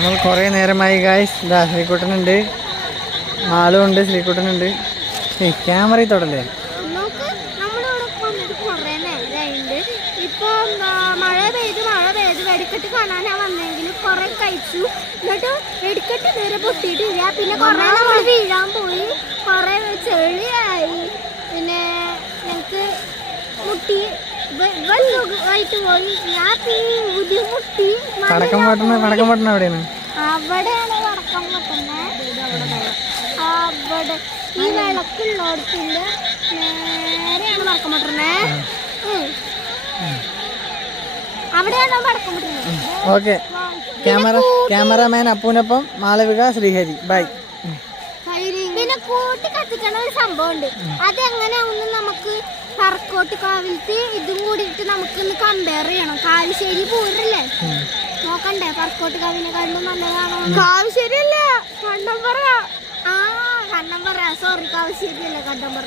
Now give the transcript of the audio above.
നമ്മൾ കുറേ നേരമായി ഗായ്സ്. ഇതാ ശ്രീകുട്ടനുണ്ട്, ആളും ഉണ്ട്, ശ്രീകുട്ടനുണ്ട്. ക്യാമറ തൊടല്ലേ. ഇപ്പൊ മഴ പെയ്ത് വെടിക്കെട്ട് കാണാനാ വന്നെങ്കിൽ കുറെ കഴിച്ചു. എന്നിട്ട് വെടിക്കെട്ട് ഇതുവരെ പൊട്ടിയിട്ടില്ല. പിന്നെ കുറെ നമ്മൾ വീഴാൻ പോയി, കുറെ ചെളിയായി. പിന്നെ ഞങ്ങക്ക് മുട്ടി സുഖമായിട്ട് പോയി. ഞാൻ ബുദ്ധിമുട്ടി. പടക്കം പൊട്ടണ എവിടെയാണ്? അവിടെയാണ് പടക്കം പൊട്ടുന്നത്. അവിടെ ഈ വിളക്കുള്ളോടത്തിന്റെ നേരെയാണ് പടക്കം പൊട്ടുന്നത്. അവിടെയാണോ പടക്കം പൊട്ടുന്നത്? ഓക്കെ. ക്യാമറമാൻ അപ്പൂനൊപ്പം മാളവിക, ശ്രീഹരി. ബൈ. പിന്നെ കൂട്ടി കത്തിക്കണ ഒരു സംഭവം ഉണ്ട്. അതെങ്ങനെയാവുന്ന നമുക്ക് പറക്കോട്ട് കാവിലത്തെ ഇതും കൂടിയിട്ട് നമുക്കൊന്ന് കമ്പയർ ചെയ്യണം. കാവശ്ശേരി പൂരല്ലേ, നോക്കണ്ടേ? പറക്കോട്ട് കാവിനെക്കാളും നല്ലതാണോ? കാവശ്ശേരി അല്ല, കണ്ണമ്പറ. കണ്ണമ്പറ, സോറി, കാവശ്ശേരി അല്ല, കണ്ണമ്പറ.